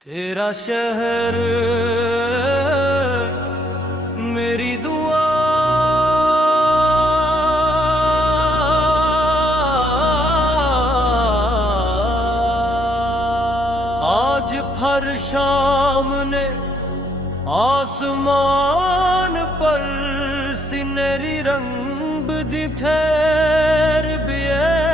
तेरा शहर मेरी दुआ, आज हर शाम ने आसमान पर सिनेरी रंग दी ठहर भी है।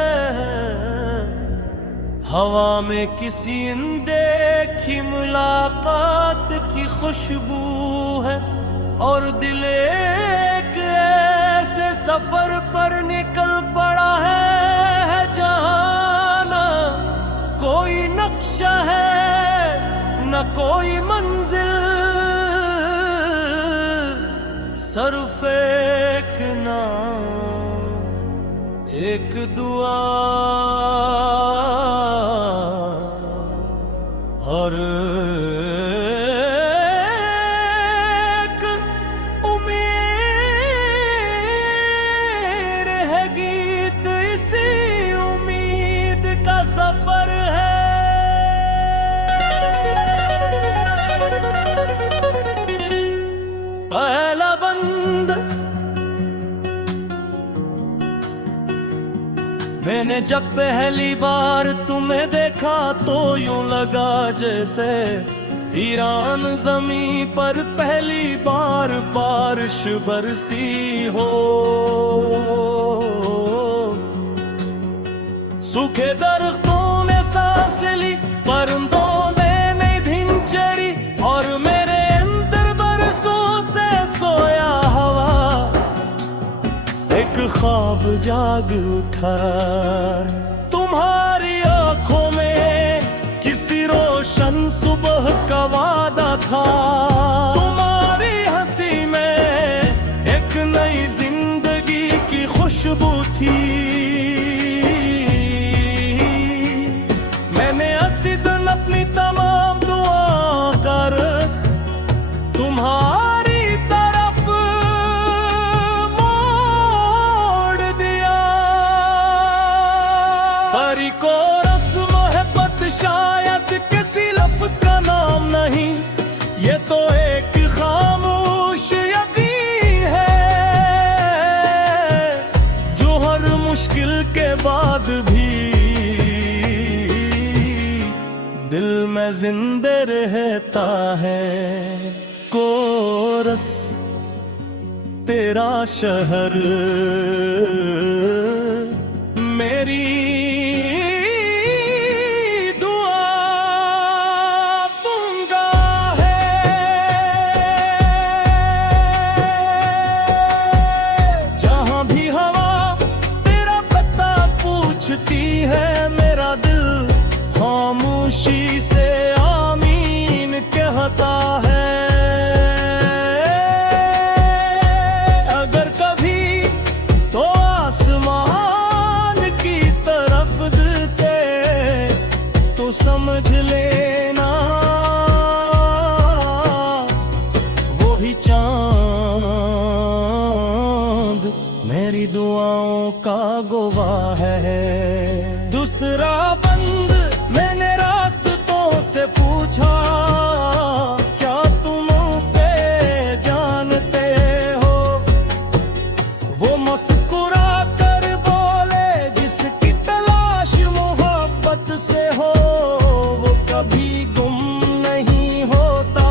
हवा में किसी अनदेखी मुलाकात की खुशबू है और दिल एक ऐसे सफर पर निकल पड़ा है जहां न कोई नक्शा है न कोई मंजिल, सिर्फ एक नाम एक दुआ और एक उम्मीद है। गीत इसी उम्मीद का सफर है। पहला बंद मैंने जब पहली बार तुम्हें देखा तो यूं लगा जैसे वीरान ज़मीं पर पहली बार बारिश बरसी हो। सूखे दरख्तों ने सांस ली, परिंदों ने नई धुन चढ़ी और मेरे अंदर बरसों से सोया हवा एक ख्वाब जाग उठा। तुम्हारी आंखों में किसी रोशन सुबह का वादा था, तुम्हारी हंसी में एक नई जिंदगी की खुशबू थी। मैंने अस्सी दिन अपनी तमाम दुआ कर तुम्हारी तरफ मोड़ दिया। परी को रस्म मोहब्बत शायद किसी लफ्ज का नाम नहीं, ये तो एक खामोश यकीन है जो हर मुश्किल के बाद भी दिल में जिंदे रहता है। कोरस तेरा शहर मेरी दुआ दूंगा है। जहां भी हवा तेरा पता पूछती है, मेरा दिल खामोशी से आमीन कहता है। अगर कभी तो आसमान की तरफ दिखे तो समझ लेना वो ही चांद मेरी दुआओं का गवाह है। दूसरा बंद मैंने रास्तों से पूछा, क्या तुम उसे जानते हो? वो मुस्कुरा कर बोले, जिसकी तलाश मोहब्बत से हो वो कभी गुम नहीं होता।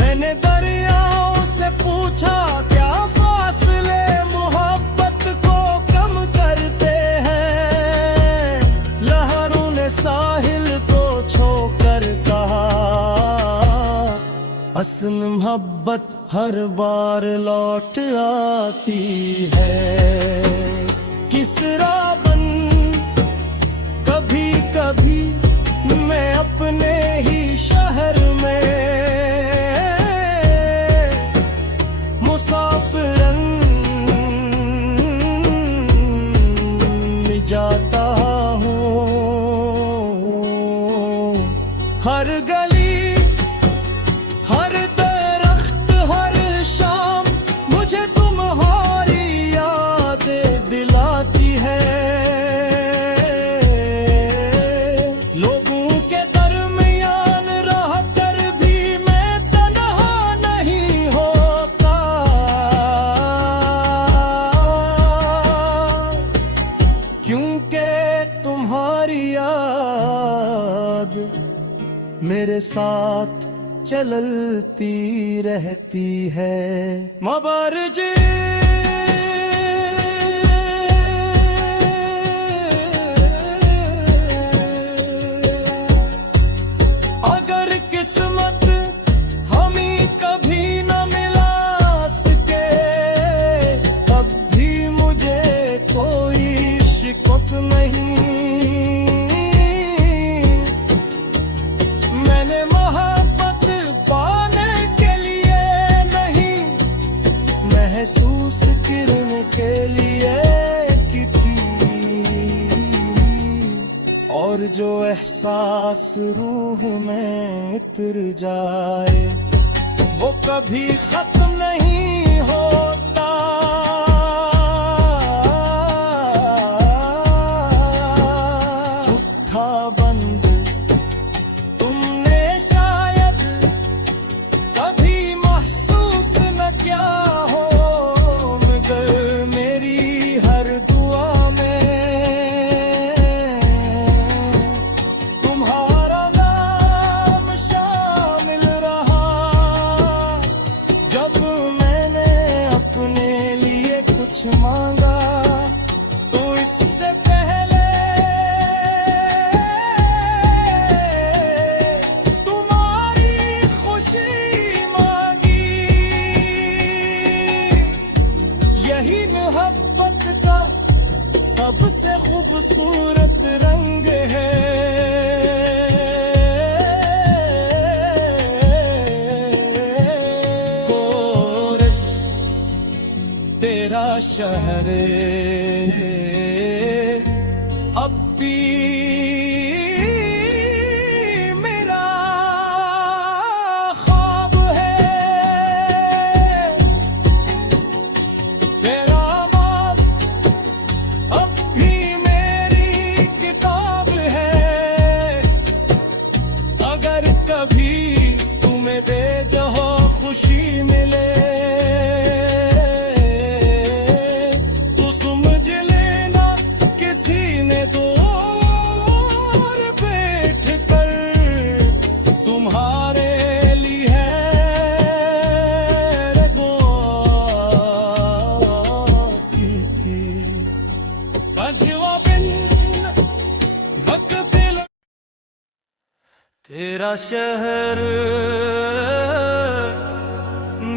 मैंने दरियाओं से पूछा, क्या फासले मोहब्बत को कम करते हैं? लहरों ने साहिल को छोकर कहा, असल मोहब्बत हर बार लौट आती है। किसरा बन कभी कभी मैं अपने ही शहर में मुसाफिरन जाता हूँ। हर गली हर दरख्त हर शाम मुझे तुम्हारी यादें दिलाती है। लोगों के दरमियां मेरे साथ चलती रहती है। मबरजी अगर किस्मत हमें कभी न मिला सके, तब भी मुझे कोई शिकवत नहीं। मैंने मोहब्बत पाने के लिए नहीं, महसूस करने के लिए की थी। और जो एहसास रूह में उतर जाए, वो कभी खत्म नहीं होता। झूठा बंद तुमने शायद कभी महसूस न किया हो, मगर मेरी हर दुआ में तुम्हारा नाम शामिल रहा। जब मैंने अपने लिए कुछ मांगा, तो इससे पहले तुम्हारी खुशी मांगी। यही मोहब्बत का सबसे खूबसूरत रंग है। कोरस तेरा शहर अब भी मेरा ख्वाब है। तेरा नाम अब भी मेरी किताब है। अगर कभी तुम्हें बेजहो खुशी मिले, तो समझ लेना किसी ने दूर बैठ कर तुम्हारे लिए दुआ की थी। पंजवा बिन वक्त दिल तेरा शहर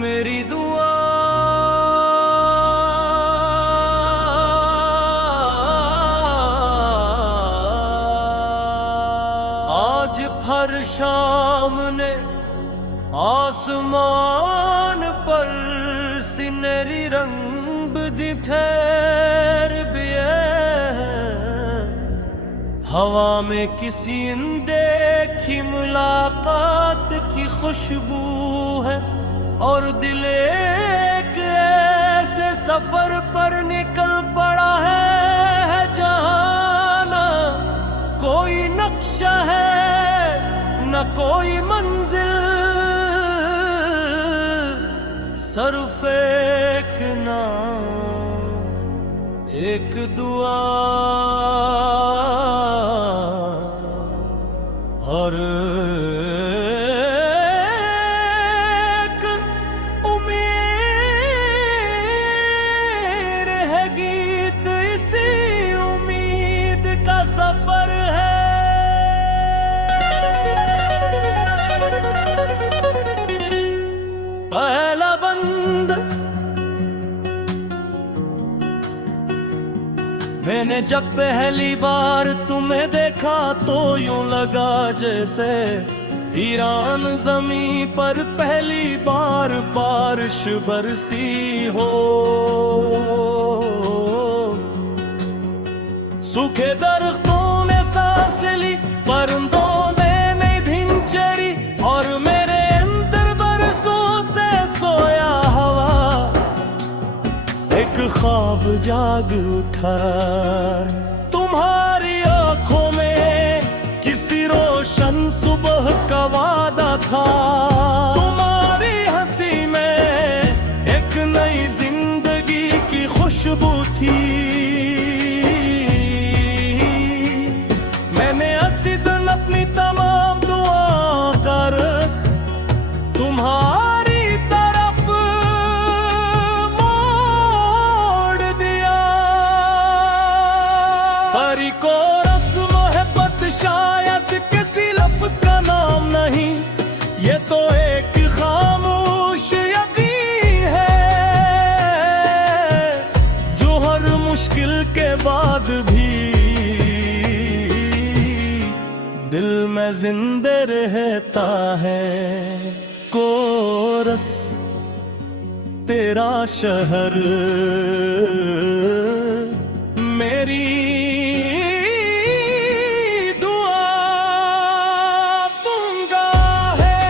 मेरी दुआ। आज हर शाम ने आसमान पर सिनेरी रंग दी ठहर भी है। हवा में किसी अनदेखी मुलाकात की खुशबू है, और दिल एक ऐसे सफर पर निकल पड़ा है जहां न कोई नक्शा है न कोई मंजिल। सिर्फ एक नाम, एक दुआ और एक उम्मीद है। गीत इसी उम्मीद का सफर है। पहला बंद मैंने जब पहली बार तुम्हें देखा, तो यूं लगा जैसे वीरान जमी पर पहली बार बारिश बरसी हो। सूखे दरख्तों ने सांस ली, परिंदों ने नई धुन चढ़ी, और मेरे अंदर बरसों से सोया हवा एक ख्वाब जाग उठा। तुम्हारी आंखों में किसी रोशन सुबह का वादा था। तुम्हारी हंसी में एक नई जिंदगी की खुशबू थी। मैंने अस्सी दिन अपनी तमाम दुआ दिल में जिंदे रहता है। कोरस तेरा शहर मेरी दुआ दूंगा है।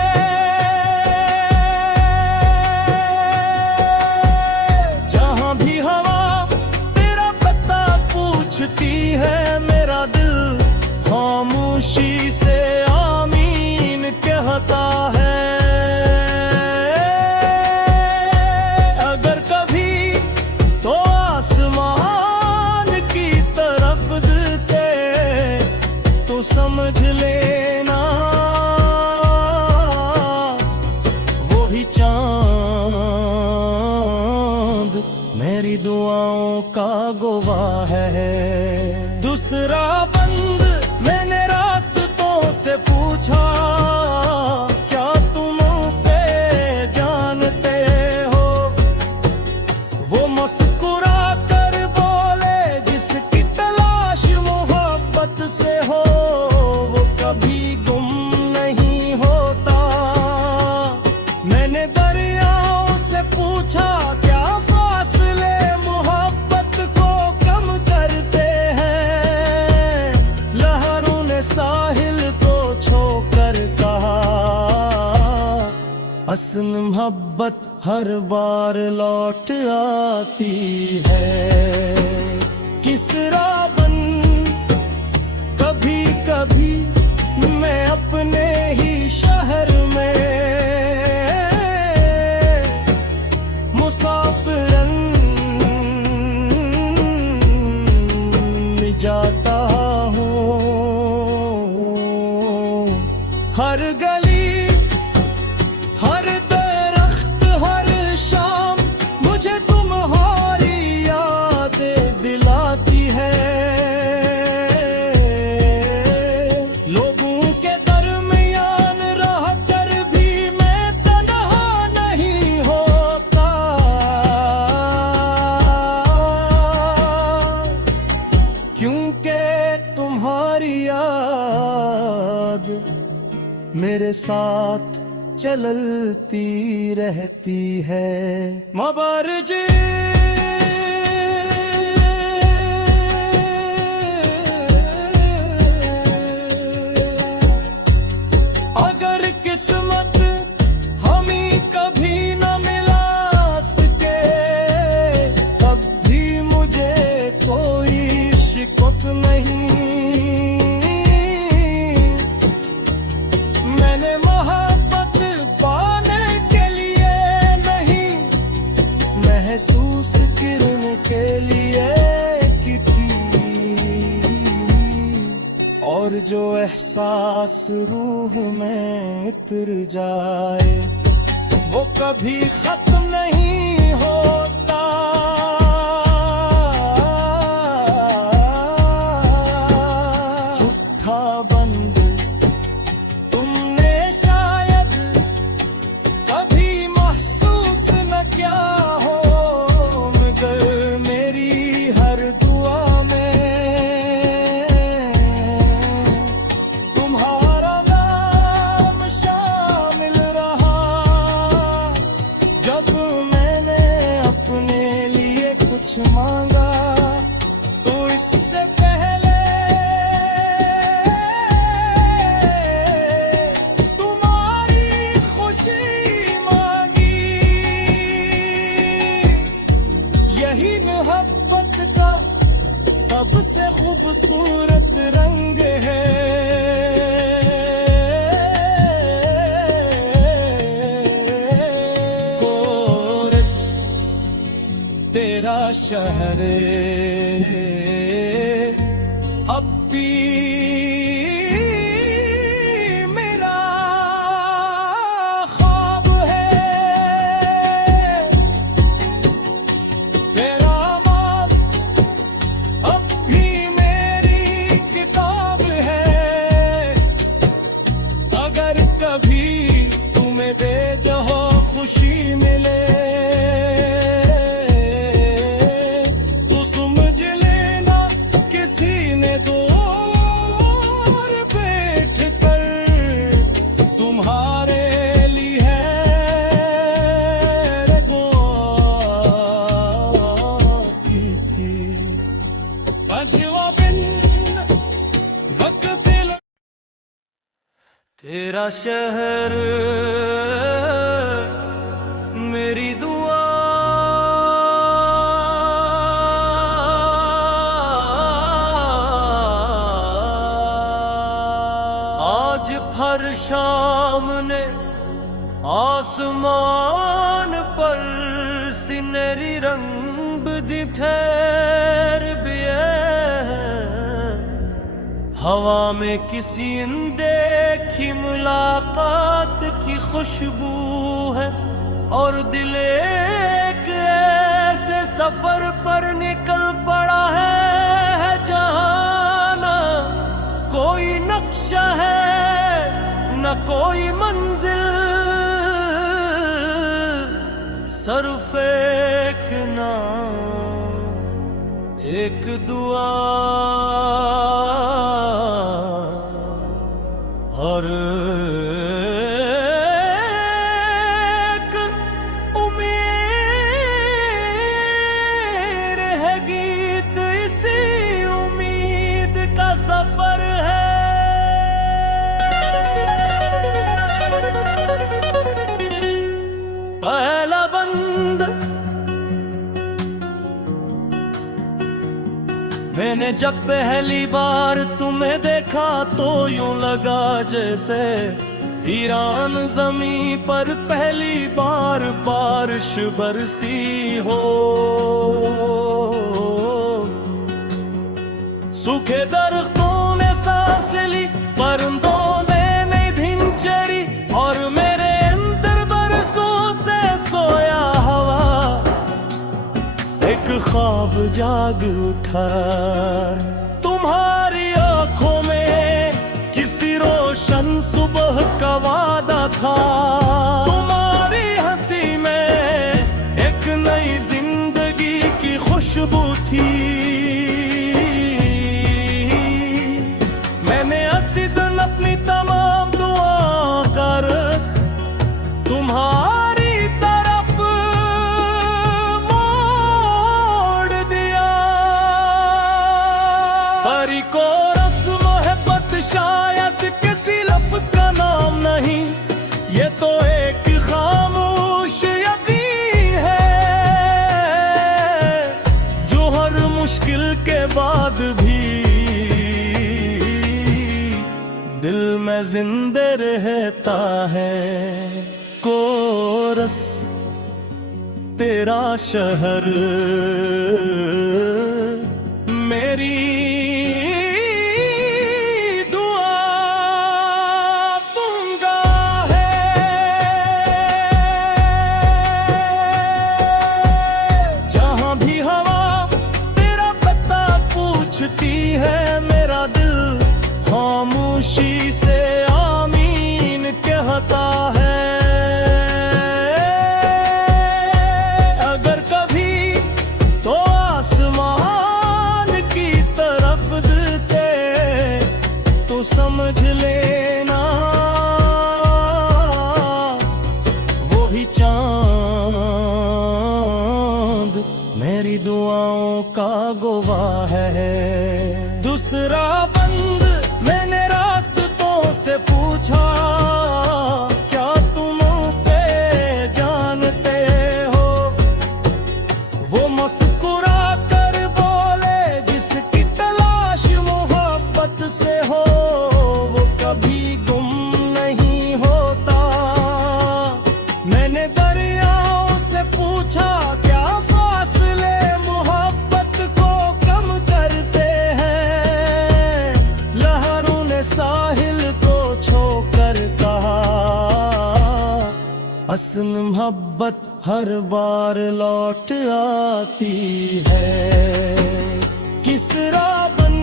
जहां भी हवा तेरा पता पूछती है, मेरा दिल खामोशी से आमीन कहता है। अगर कभी तो आसमान की तरफ दिखे तो समझ लेना वो ही चांद मेरी दुआओं का गवाह है। दूसरा बंद मैंने रास्तों से पूछा, क्या तुम उसे जानते हो? वो मुस्कुरा कर बोले, जिसकी तलाश मोहब्बत से हो वो कभी गुम नहीं होता। मैंने दरियाओं से पूछा, क्या फासले मोहब्बत को कम करते हैं? लहरों ने साहिल को छोकर कहा, असल मोहब्बत हर बार लौट आती है। किसरा बन कभी कभी मैं अपने ही शहर में मुसाफिरन जाता हूँ। हर गली हर दरख्त हर शाम मुझे तुम्हारी यादें दिलाती है। लोगों के दरमियान रह कर भी मैं तन्हा नहीं होता। क्योंकि तुम्हारी याद मेरे साथ चलती रहती है। मबरजी अगर किस्मत हमें कभी न मिला सके, तब भी मुझे कोई शिकवत नहीं। मैंने मोहब्बत पाने के लिए नहीं, महसूस करने के लिए की थी। और जो एहसास रूह में उतर जाए वो कभी खत्म नहीं होता। झूठा बंद तुमने शायद कभी महसूस न किया हो, मगर मेरी हर दुआ में तुम्हारा नाम शामिल रहा। जब मैंने अपने लिए कुछ मांगा तो इससे पहले तुम्हारी खुशी मांगी। यही मोहब्बत का सबसे खूबसूरत रंग है। कोरस तेरा शहर अब भी मेरा ख्वाब है। तेरा नाम अब भी मेरी किताब है। अगर कभी तुम्हें बेजहो खुशी मिले तो तेरा शहर मेरी दुआ, आज हर शाम ने आसमान पर सिनेरी रंग दी ठहर भी है। हवा में किसी अनदेखी मुलाकात की खुशबू है, और दिल एक ऐसे सफर पर निकल पड़ा है जहां न कोई नक्शा है न कोई मंजिल, सिर्फ एक नाम एक दुआ और एक उम्मीद है। गीत इसी उम्मीद का सफर है। पहला बंद मैंने जब पहली बार तुम्हें देखा तो यूं लगा जैसे वीरान ज़मीं पर पहली बार बारिश बरसी हो। सूखे दरख्तों ने सांस ली, परिंदों ने नई धुन चढ़ी, और मेरे अंदर बरसों से सोया हवा एक ख्वाब जाग उठा। तुम्हारी आंखों में किसी रोशन सुबह का वादा था, तुम्हारी हंसी में एक नई जिंदगी की खुशबू थी। मैंने अस्सी दिन अपनी तमाम दुआ कर तुम्हारी तरफ मोड़ दिया। परी को रस्म मोहब्बत शायद किसी लफ्ज का नाम नहीं, ये तो एक खामोश यकीन है जो हर मुश्किल के बाद भी दिल में जिंदे रहता है। कोरस तेरा शहर मेरी दुआ दूंगा है। जहां भी हवा तेरा पता पूछती है, मेरा दिल खामोशी से आमीन कहता है। अगर कभी तो आसमान की तरफ देते तो समझ लेना वो ही चांद मेरी दुआओं का गवाह है। दूसरा बंद मैंने रास्तों से पूछा, क्या तुम उसे जानते हो? वो मुस्कुरा कर बोले, जिसकी तलाश मोहब्बत से हो वो कभी गुम नहीं होता। मैंने दरियाओं से पूछा, क्या फासले मोहब्बत को कम करते हैं? लहरों ने साहिल को छोकर कहा, असल मोहब्बत हर बार लौट आती है। किसरा बन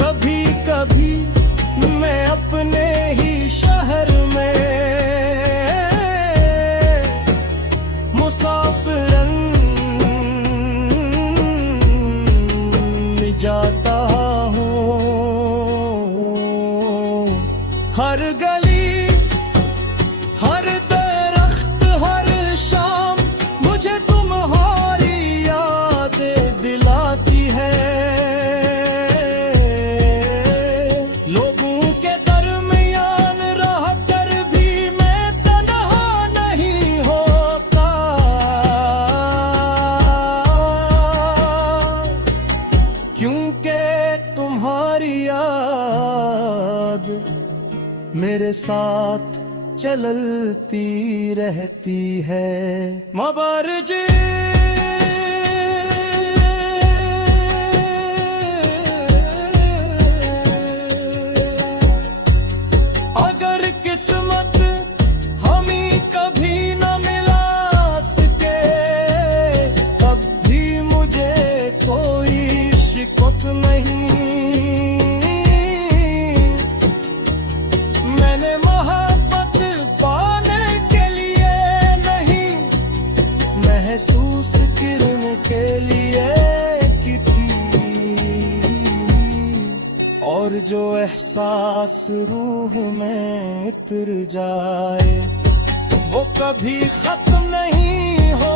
कभी कभी मैं अपने ही शहर में मुसाफिरन जाता हूँ। हर गली हर दरख्त हर शाम मुझे तुम्हारी यादें दिलाती है। लोगों के दरमियां मेरे साथ चलती रहती है। मबरजी अगर किस्मत हमी कभी न मिला सके, तब भी मुझे कोई शिकवत नहीं। मैंने मोहब्बत पाने के लिए नहीं, महसूस करने के लिए की थी। और जो एहसास रूह में उतर जाए, वो कभी खत्म नहीं हो